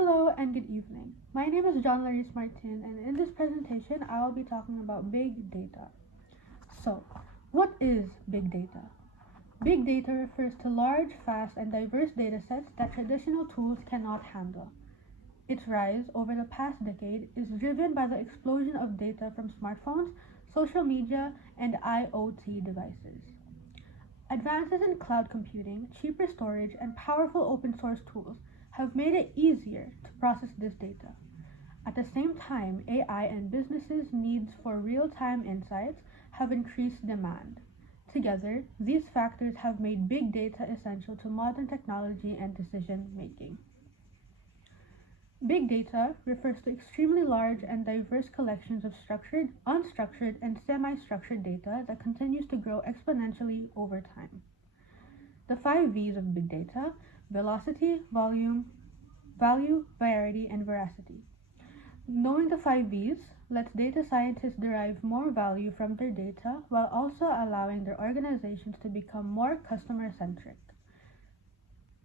Hello and good evening. My name is John Laris Martin, and in this presentation, I'll be talking about big data. So, what is big data? Big data refers to large, fast, and diverse data sets that traditional tools cannot handle. Its rise over the past decade is driven by the explosion of data from smartphones, social media, and IoT devices. Advances in cloud computing, cheaper storage, and powerful open source tools have made it easier to process this data. At the same time, AI and businesses' needs for real-time insights have increased demand. Together, these factors have made big data essential to modern technology and decision making. Big data refers to extremely large and diverse collections of structured, unstructured, and semi-structured data that continues to grow exponentially over time. The 5 V's of big data: velocity, volume, value, variety, and veracity. Knowing the 5 V's lets data scientists derive more value from their data while also allowing their organizations to become more customer-centric.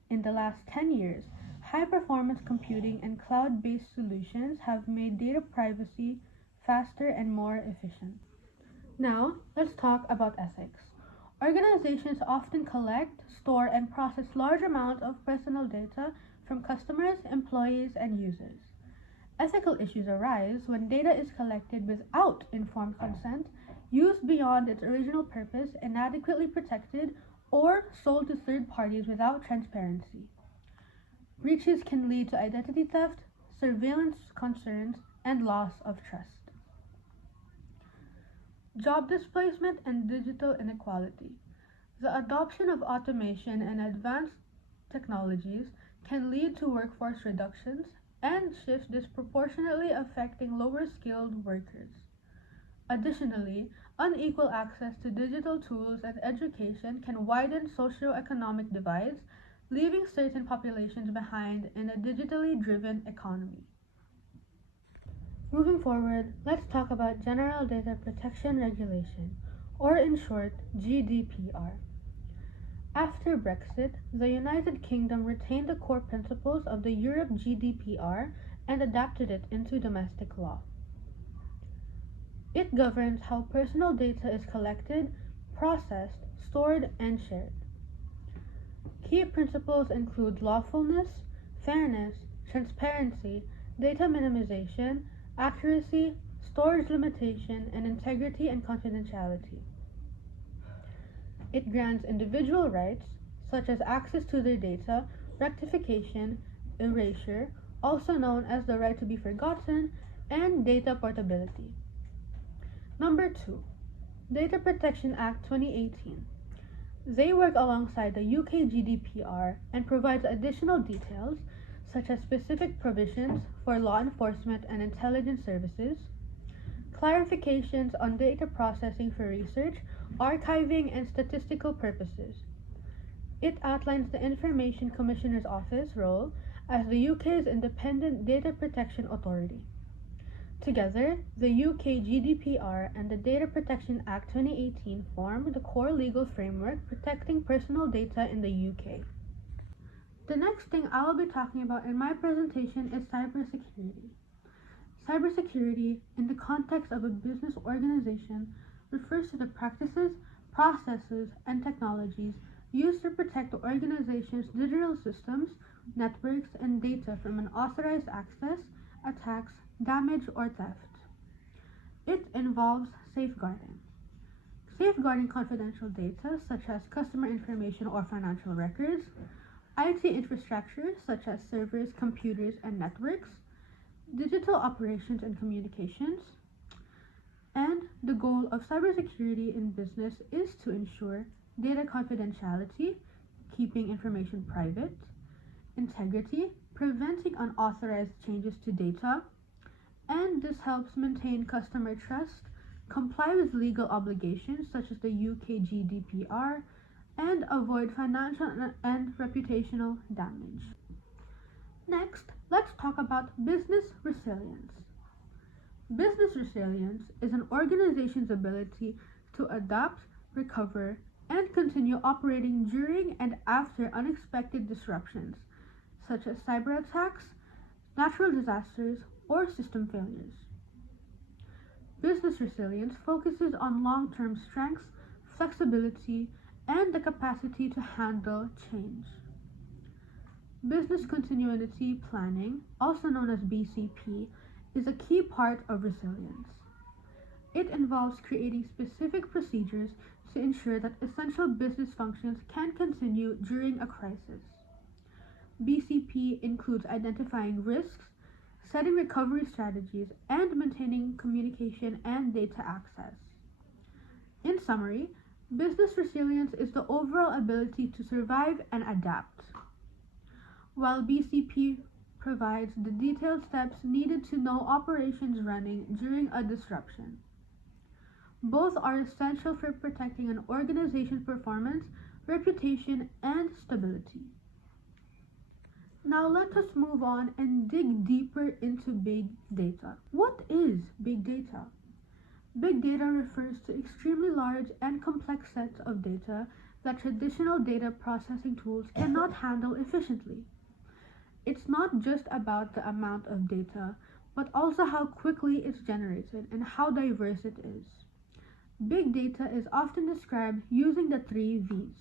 In the last 10 years, high-performance computing and cloud-based solutions have made data privacy faster and more efficient. Now, let's talk about ethics. Organizations often collect, store, and process large amounts of personal data from customers, employees, and users. Ethical issues arise when data is collected without informed consent, used beyond its original purpose, inadequately protected, or sold to third parties without transparency. Breaches can lead to identity theft, surveillance concerns, and loss of trust. Job displacement and digital inequality. The adoption of automation and advanced technologies can lead to workforce reductions and shifts disproportionately affecting lower skilled workers. Additionally, unequal access to digital tools and education can widen socioeconomic divides, leaving certain populations behind in a digitally driven economy. Moving forward, let's talk about General Data Protection Regulation, or in short, GDPR. After Brexit, the United Kingdom retained the core principles of the Europe GDPR and adapted it into domestic law. It governs how personal data is collected, processed, stored, and shared. Key principles include lawfulness, fairness, transparency, data minimization, accuracy, storage limitation, and integrity and confidentiality. It grants individual rights, such as access to their data, rectification, erasure, also known as the right to be forgotten, and data portability. Number 2. Data Protection Act 2018. They work alongside the UK GDPR and provides additional details, such as specific provisions for law enforcement and intelligence services, clarifications on data processing for research, archiving, and statistical purposes. It outlines the Information Commissioner's Office role as the UK's independent data protection authority. Together, the UK GDPR and the Data Protection Act 2018 form the core legal framework protecting personal data in the UK. The next thing I will be talking about in my presentation is cybersecurity. Cybersecurity, in the context of a business organization, refers to the practices, processes, and technologies used to protect the organization's digital systems, networks, and data from unauthorized access, attacks, damage, or theft. It involves safeguarding. Safeguarding confidential data such as customer information or financial records, IT infrastructure such as servers, computers, and networks, digital operations and communications, and the goal of cybersecurity in business is to ensure data confidentiality, keeping information private, integrity, preventing unauthorized changes to data, and this helps maintain customer trust, comply with legal obligations such as the UK GDPR, and avoid financial and reputational damage. Next, let's talk about business resilience. Business resilience is an organization's ability to adapt, recover, and continue operating during and after unexpected disruptions, such as cyber attacks, natural disasters, or system failures. Business resilience focuses on long-term strengths, flexibility, and the capacity to handle change. Business continuity planning, also known as BCP, is a key part of resilience. It involves creating specific procedures to ensure that essential business functions can continue during a crisis. BCP includes identifying risks, setting recovery strategies, and maintaining communication and data access. In summary, business resilience is the overall ability to survive and adapt, while BCP provides the detailed steps needed to know operations running during a disruption. Both are essential for protecting an organization's performance, reputation, and stability. Now let us move on and dig deeper into big data. What is big data? Big data refers to extremely large and complex sets of data that traditional data processing tools cannot handle efficiently. It's not just about the amount of data, but also how quickly it's generated and how diverse it is. Big data is often described using the three V's.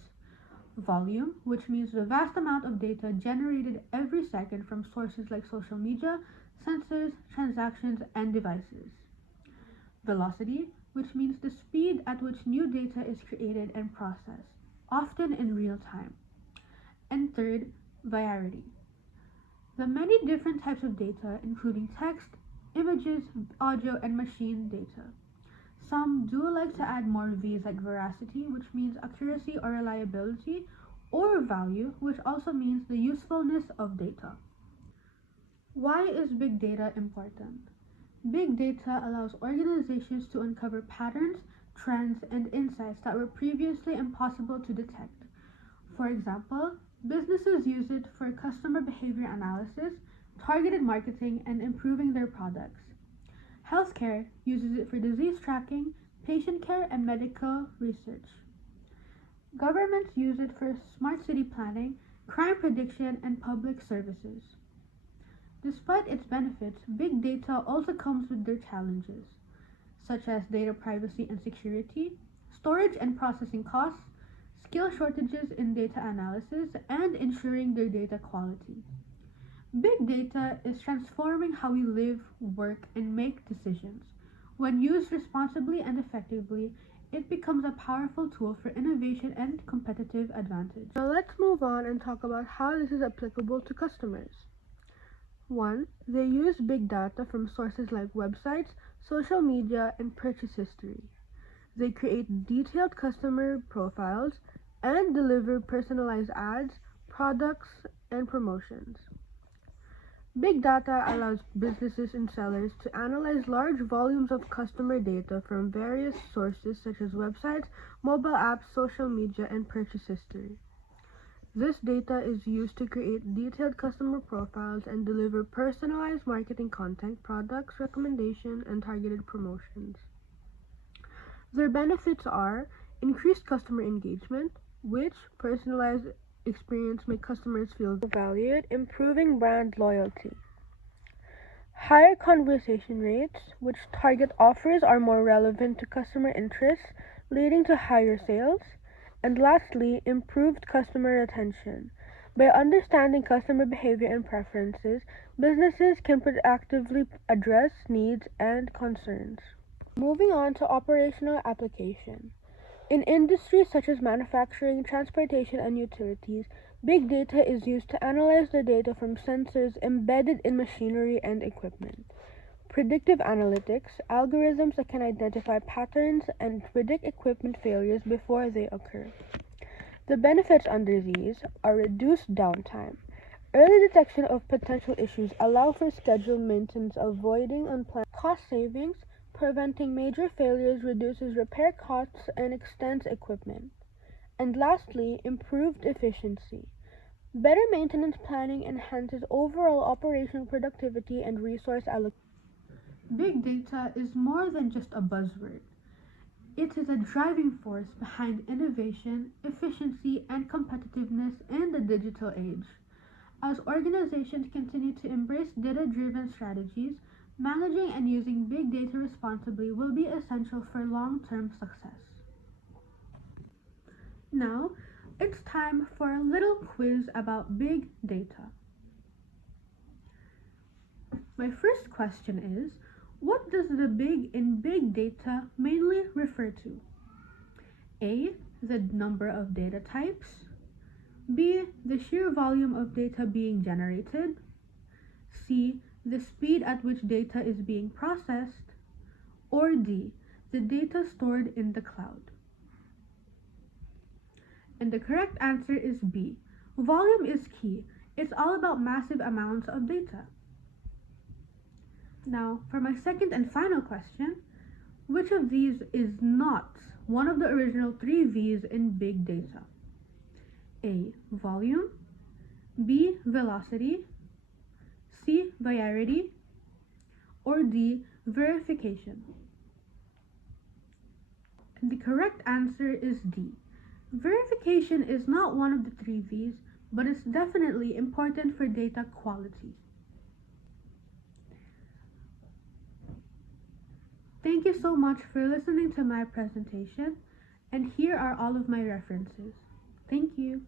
Volume, which means the vast amount of data generated every second from sources like social media, sensors, transactions, and devices. Velocity, which means the speed at which new data is created and processed, often in real time. And third, variety. The many different types of data, including text, images, audio, and machine data. Some do like to add more V's like veracity, which means accuracy or reliability, or value, which also means the usefulness of data. Why is big data important? Big data allows organizations to uncover patterns, trends, and insights that were previously impossible to detect. For example, businesses use it for customer behavior analysis, targeted marketing, and improving their products. Healthcare uses it for disease tracking, patient care, and medical research. Governments use it for smart city planning, crime prediction, and public services. Despite its benefits, big data also comes with their challenges, such as data privacy and security, storage and processing costs, skill shortages in data analysis, and ensuring their data quality. Big data is transforming how we live, work, and make decisions. When used responsibly and effectively, it becomes a powerful tool for innovation and competitive advantage. Now let's move on and talk about how this is applicable to customers. 1. They use big data from sources like websites, social media, and purchase history. They create detailed customer profiles and deliver personalized ads, products, and promotions. Big data allows businesses and sellers to analyze large volumes of customer data from various sources such as websites, mobile apps, social media, and purchase history. This data is used to create detailed customer profiles and deliver personalized marketing content, products, recommendations, and targeted promotions. Their benefits are increased customer engagement, which personalized experience make customers feel valued, improving brand loyalty. Higher conversion rates, which target offers are more relevant to customer interests, leading to higher sales. And lastly, improved customer retention. By understanding customer behavior and preferences, businesses can proactively address needs and concerns. Moving on to operational application. In industries such as manufacturing, transportation, and utilities, big data is used to analyze the data from sensors embedded in machinery and equipment. Predictive analytics, algorithms that can identify patterns and predict equipment failures before they occur. The benefits under these are reduced downtime. Early detection of potential issues allow for scheduled maintenance, avoiding unplanned cost savings. Preventing major failures reduces repair costs and extends equipment. And lastly, improved efficiency. Better maintenance planning enhances overall operational productivity and resource allocation. Big data is more than just a buzzword. It is a driving force behind innovation, efficiency, and competitiveness in the digital age. As organizations continue to embrace data-driven strategies, managing and using big data responsibly will be essential for long-term success. Now, it's time for a little quiz about big data. My first question is, what does the big in big data mainly refer to? A. The number of data types. B. The sheer volume of data being generated. C. The speed at which data is being processed. Or D. The data stored in the cloud. And the correct answer is B. Volume is key. It's all about massive amounts of data. Now, for my second and final question, which of these is not one of the original 3 V's in big data? A. Volume. B. Velocity. C. Variety. Or D. Verification. And the correct answer is D. Verification is not one of the 3 V's, but it's definitely important for data quality. Thank you so much for listening to my presentation, and here are all of my references. Thank you.